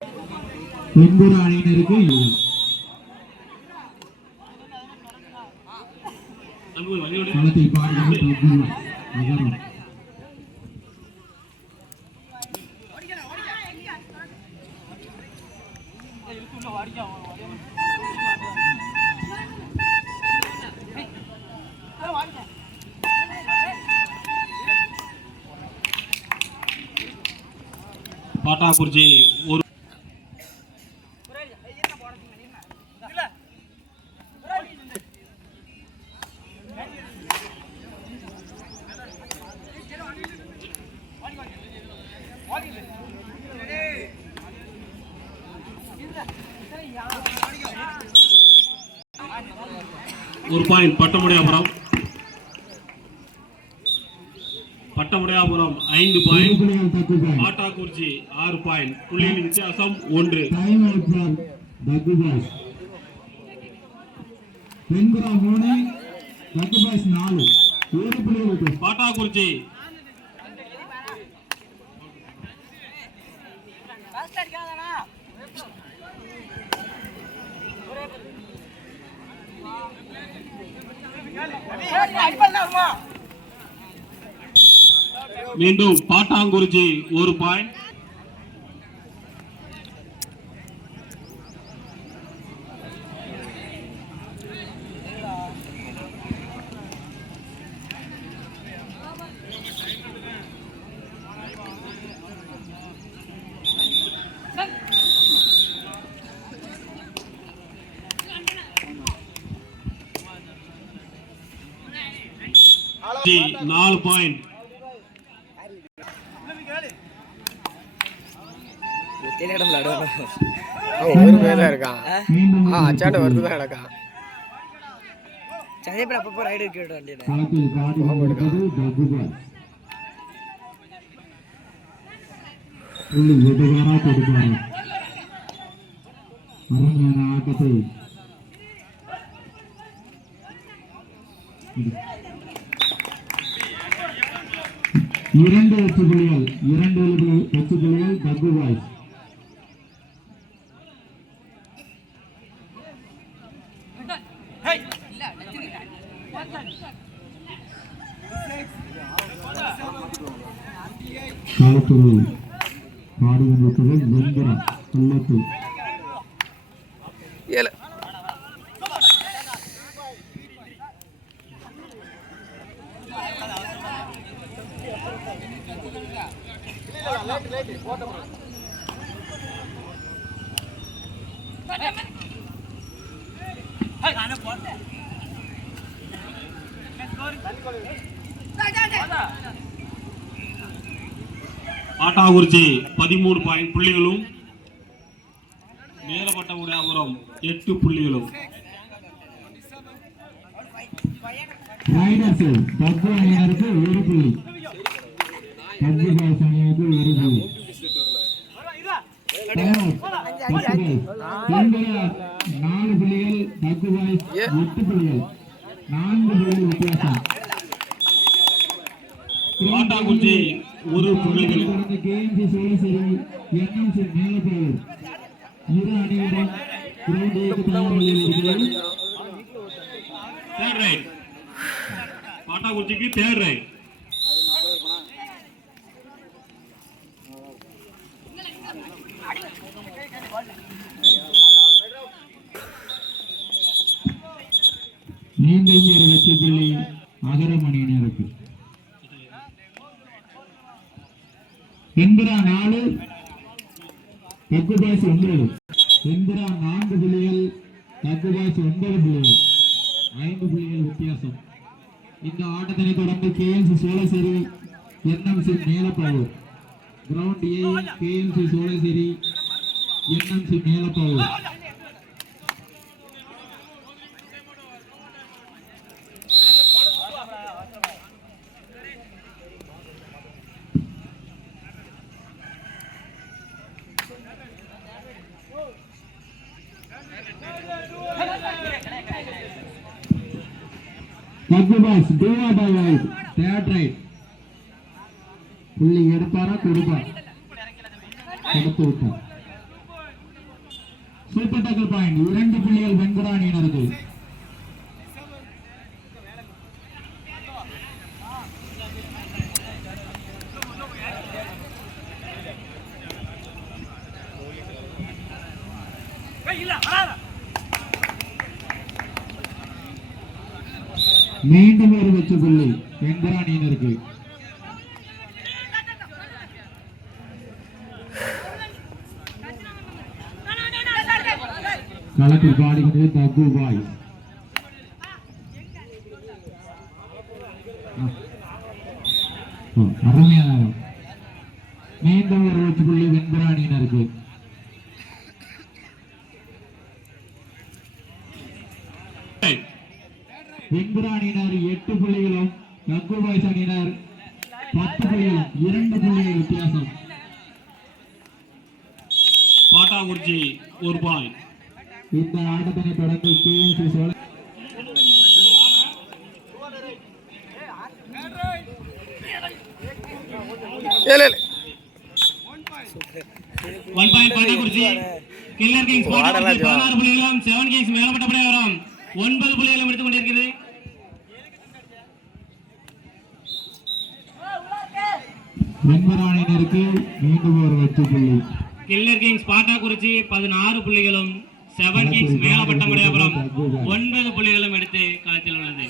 வெண்புற அணியினருக்கு களத்தில் பாடுகிறது நகரம். பாட்டாக்குறிச்சி ஒரு point Pattamudaiyapuram. Pattamudaiyapuram 5 point, Pattakurichi 6 point. புள்ளியின் வித்தியாசம் 1. பாட்டாக்குறிச்சி மீண்டும் பாட்டாங்குறிச்சி 1 பாயிண்ட். நாலு பாயிண்ட். இரண்டு வெற்றி புள்ளிகள் டக்கு பாய்ஸ். காலத்துறை பாடுகின்றவர்கள் வெண்புறம் கொல்லத்து பாட்டாக்குறிச்சி 13 பாயிண்ட் புள்ளிகளும், மேலப்பட்டமுடையாபுரம் 8 புள்ளிகளும். டக்கு அணியினருக்கு 1 புள்ளி, டக்கு பாய்ஸ் அணியினருக்கு 1 புள்ளி. 4 புள்ளிகள், டக்கு பாய்ஸ் 8 புள்ளிகள், 4 புள்ளிகள் வித்தியாசம். பாட்டாக்குறிச்சி 1 புள்ளிகள். இரு அணியிடம் பாட்டாக்குறிச்சிக்கு 3rd ரைட். மீண்டும் ஒரு வெற்றி புள்ளி அகரம் அணியினருக்கு. இந்திரா 4, டக்கு பாய்ஸ் 9. இந்திரா 4 புள்ளிகள், டக்கு பாய்ஸ் 9 புள்ளிகள், 5 புள்ளிகள் வித்தியாசம். இந்த ஆட்டத்தினை தொடர்ந்து KMC Cholaseri NMC Melappavur. Ground A KMC Cholaseri NMC Melappavur. டக்கு பாய்ஸ் டூவா பை வைட், 3rd ரைட். புள்ளி எடுப்பாரா கொடுப்பார், கொடுத்து விட்டார். சூப்பர் டேக்கிள் பாயிண்ட் 2 புள்ளிகள் வெண்புறா அணியினருக்கு. மீண்டும் ஒரு வெற்றி புள்ளி வெண்புறா அணியினருக்கு. களத்தில் பாடுகிறது தகு பாய். அருமையான மீண்டும் ஒரு வெற்றி புள்ளி வெண்புறா அணியினருக்கு. வெண்புறா அணியினர் 8 புள்ளிகளும் தகு பாய்ஸ் அணியினர் 10 புள்ளிகளும் 2 புள்ளிகள் வித்தியாசம். பாட்டாக்குறிச்சி 1 பாயிண்ட். இந்த ஆட்டத்தினை தொடர்ந்து KMC Chola 1 point Pattakurichi. Killer Kings 16 புள்ளிகளும் 7 கிங்ஸ் மேலப்பட்டபடியாபுரம் 9 புள்ளிகளும் எடுத்துக் கொண்டிருக்கிறது. வெண்புறா அணியினருக்கு மீண்டும் ஒரு வெற்றி புள்ளி. கில்லர் கிங்ஸ் பாட்டாக்குறிச்சி 16 புள்ளிகளும் 7 கிங்ஸ் மேலப்பட்டபடியாபுரம் 9 புள்ளிகளும் எடுத்து களத்தில் உள்ளது.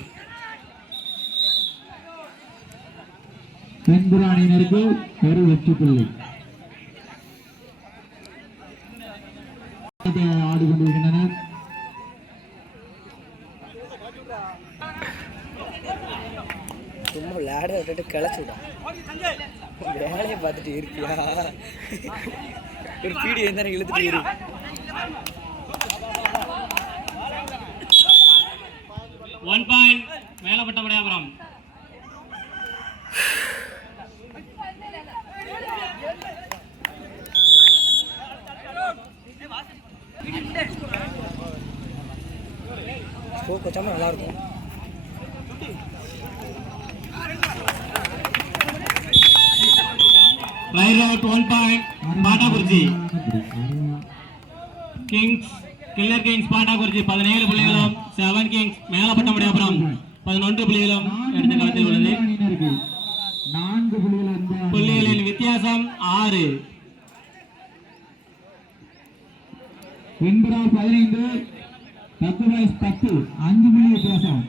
வெண்புறா அணியினருக்கு ஒரு வெற்றி புள்ளி. ஆடிக்கொண்டிருக்கின்றனர். சும்மா விளையாட விட்டுட்டு கிளச்சுடா வேலையை பார்த்துட்டு இருக்கியா ஒரு பீடி இருந்தாலும் இழுத்துட்டு இரு. One point Melapattapadiyapuram. கொஞ்சமா நல்லா இருக்கும். Right out 1 point Pattakurichi. Kings Killer Kings Pattakurichi 17 புள்ளிகளும் 7 கிங்ஸ் மேலப்பட்டபடியாபுரம் 11 புள்ளிகளும் எடுத்து களத்தில் உள்ளது. 4 புள்ளிகள் புள்ளிகளின் வித்தியாசம் 6. வெண்புறா 15 தகு பாய்ஸ் 10 5 புள்ளி வித்தியாசம்.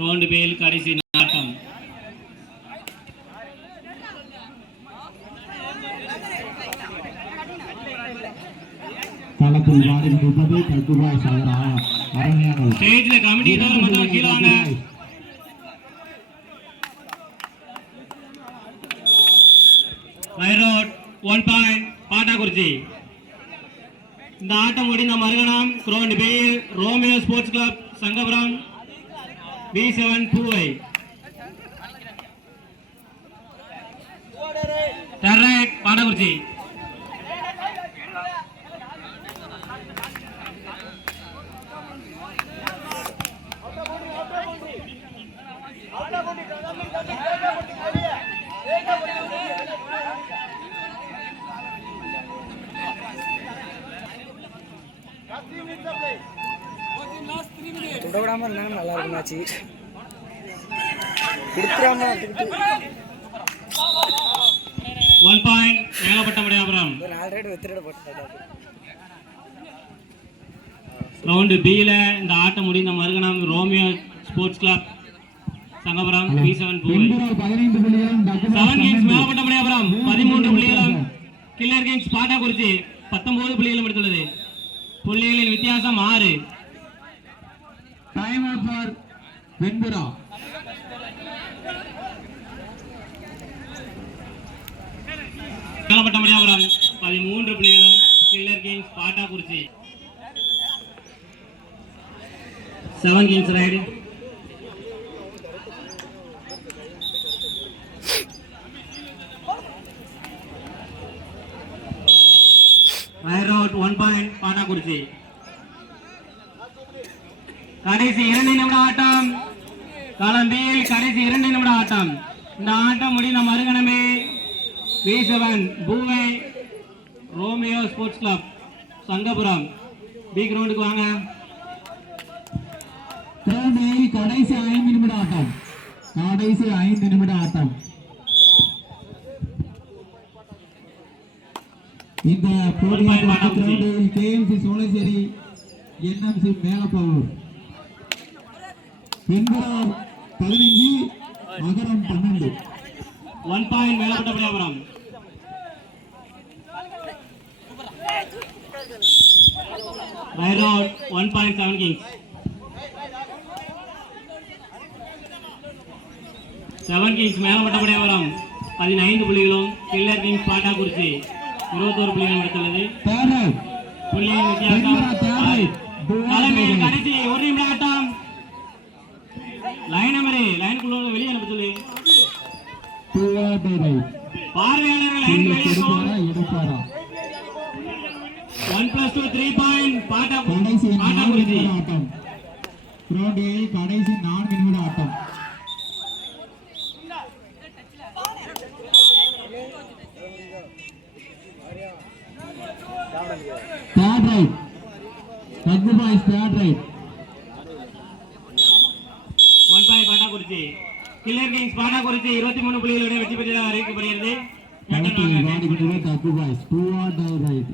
ரோண்டு பேல் கடைசி நாட்டம். களத்தில் ஆடிக்கொண்டிருப்பது தகு பாய்ஸ். அருமையான ஸ்டேஜ்ல கமிட்டி தோறும் வந்து கீழே வாங்க. Right out 1 point Pattakurichi. இந்த ஆட்டம் முடிந்த மறுகணம் கிரவுண்ட் பேயில் Romeo sports club Sangapuram B7 பூவை. ரைட் பாட்டாக்குறிச்சி. துண்ட விடாம இருந்தாலும் நல்லா இருக்கும் மேட்ச். கொடுத்துறாம 1 பாயிண்ட் மேலப்பட்டபடியாபுரம். ஒரு 4 ரைடு வெத்திரிட போட்டாங்க. ரவுண்டு பியில இந்த ஆட்டம் முடிந்த மறுகணம் Romeo sports club Sangapuram B7 பூவை. 15 புள்ளிகளும் 7 கிங்ஸ் மேலப்பட்டபடியாபுரம் 13 புள்ளிகளும் கில்லர் கிங்ஸ் பாட்டாக்குறிச்சி 19 புள்ளிகளும் எடுத்துள்ளது. புள்ளிகளின் வித்தியாசம் 6. டைம் அவுட் ஃபார் வெண்புறா. மேலப்பட்டபடியாபுரம் 13 புள்ளிகளும் killer Kings Pattakurichi 7 kings raid. Raid out 1 point Pattakurichi. கடைசி 2 நிமிட ஆட்டம். களம்பியில் கடைசி 2 நிமிட ஆட்டம். இந்த ஆட்டம் முடிந்த மறுகணமே B7 பூவை Romeo sports club Sangapuram B கிரவுண்டுக்கு வாங்க. கடைசி 5 நிமிட ஆட்டம். கடைசி 5 நிமிட ஆட்டம். இந்த போட்டியில் கேஎம்சி சோழசேரி என்எம்சி மேலப்பவூர் பெண்புறார் 15 Agaram 12. 1 point Melapattapadiyapuram. Raid out 1.7 kings. 7 kings Melapattapadiyapuram 15 புள்ளிகளும் கில்லர் கிங்ஸ் பாட்டாக்குறிச்சி 21 புள்ளிகளும் எடுத்துள்ளது. புள்ளியின் வித்தியாசம் தலைமையில் கடைசி 1 நிமிட ஆட்டம். லைன் நம்பரே லைனுக்குள்ள வெளியே அனுப்ப சொல்லி பார்வையாளர்கள் லைன் வெளியே 1+2 3 பாயிண்ட் பாட்டாக்குறிச்சி. கடைசி 4 நிமிட ஆட்டம். Third right. Rugby boys third right. 1 point Pattakurichi. Killer Kings Pattakurichi 23 புள்ளிகளுடன் வெற்றி பெற்றதாக அறிவிக்கப்படுகிறது. Rugby boys 2 or die right.